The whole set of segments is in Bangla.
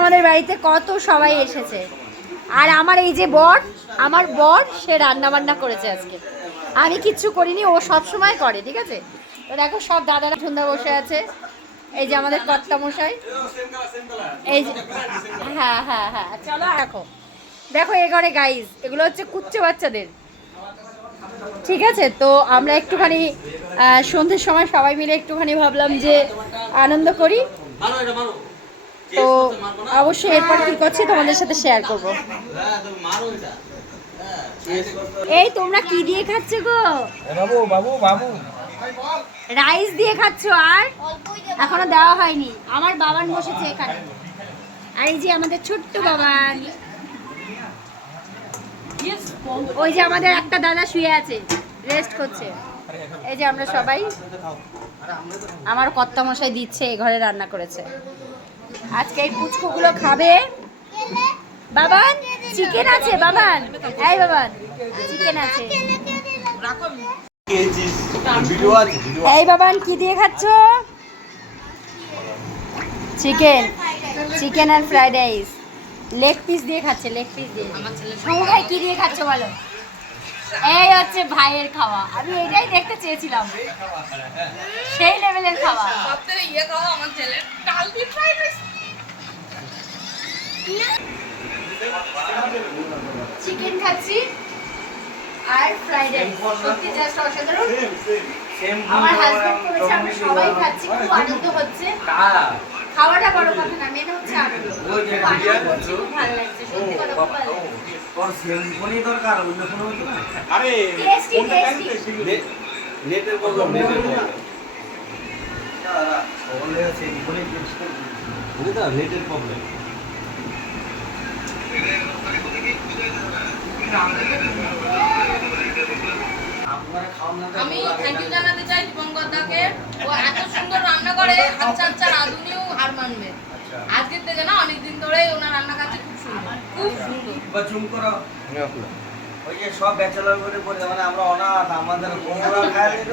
আমাদের বাড়িতে কত সবাই এসেছে, আর আমার এই যে বর, আমার বর সে রান্না বান্না করেছে আজকে, আমি কিচ্ছু করিনি, ও সব সময় করে। ঠিক আছে, তো দেখো সব দাদারা সন্ধ্যা বসে আছে। এই যে আমাদের কর্তা মশাই, এই যে, হ্যাঁ হ্যাঁ হ্যাঁ, চলো দেখো দেখো এ ঘরে গাইজ, এগুলো হচ্ছে কুচ্চে বাচ্চাদের। ঠিক আছে, তো আমরা একটুখানি সন্ধ্যের সময় সবাই মিলে একটুখানি ভাবলাম যে আনন্দ করি, তো অবশ্যই এরপর কি করছি তোমাদের সাথে শেয়ার করবো। এই তোমরা কি দিয়ে খাচ্ছ গো? বাবু বাবু বাবু রাইস দিয়ে খাচ্ছ, আর এখনো দেওয়া হয়নি। আমার বাবান বসেছে এখানে, আর এই যে আমাদের ছোট্ট বাবান, ওই যে আমাদের একটা দাদা শুয়ে আছে, রেস্ট করছে। এই যে আমরা সবাই, আমার কর্তা মশাই দিচ্ছে, এই ঘরে রান্না করেছে আজকে। এই পুচকুগুলো খাবে। বাবান চিকেন আছে, বাবান এই বাবান চিকেন আছে। এই বাবান কি দিয়ে খাচ্ছ? চিকেন, চিকেন আর ফ্রাইড রাইস, লেগ পিস দিয়ে খাচ্ছে, লেগ পিস দিয়ে। সমু ভাই কি দিয়ে খাচ্ছ বলো? এই হচ্ছে ভাইয়ের খাওয়া, আমি এটাই দেখতে চেয়েছিলাম, সেই লেভেলের খাওয়া। সবথেকে ইয়ে খাওয়া আমার ছেলে, ডাল দিয়ে ফ্রাইড রাইস। চিকেন খাচ্ছি আর ফ্রাইড রাইস, সত্যি জাস্ট অসাধারণ। আমার হাজবেন্ড করেছে, আমরা সবাই খাচ্ছি, খুব আনন্দ হচ্ছে। খাওয়াটা বড় কথা না, মেন হচ্ছে আনন্দ। খুব আনন্দ হচ্ছে, খুব ভালো লাগছে, সত্যি কথা খুব ভালো লাগছে। তোর সেলফোনই দরকার, অন্য কোনো হইতো না। আরে টেস্টি টেস্টি। নেটের প্রবলেম, নেটের প্রবলেম। বলে সেলফোনই বুঝলি তো, নেটের প্রবলেম। আমি থ্যাংক ইউ জানাতে চাই দীপঙ্কর দাকে, ও এত সুন্দর রান্না করে, আচ্ছা আচ্ছা রাঁধুনিও হার মানবে। আজকের থেকে না, অনেকদিন ধরেই ওনার রান্না কাছে খুব সুন্দর, খুব সুন্দর। বা জুম করো। ওই যে সব ব্যাচেলর করে বলে, মানে আমরা অনাথ, আমাদের বউরা খায় দিত,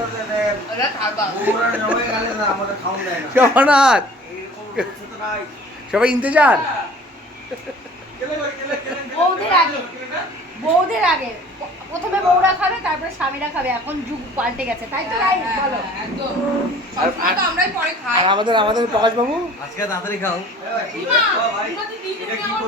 ওরা খাবা। বউরা সবাই খায় না, আমাদের খাওন দেয় না। জগন্নাথ এরকম কিছু তো নাই। সবাই ইন্তজার। বৌদের আগে, বৌদের আগে প্রথমে বউরা খাবে, তারপরে স্বামীরা খাবে, এখন যুগ পাল্টে গেছে, তাই তো গাইস বলো? একদম, সবসময় তো আমরাই পরে খাই। আর আমাদের প্রকাশ বাবু আজকে তাড়াতাড়ি খাও। দিমা, দিমা দিদি, তুমি আমার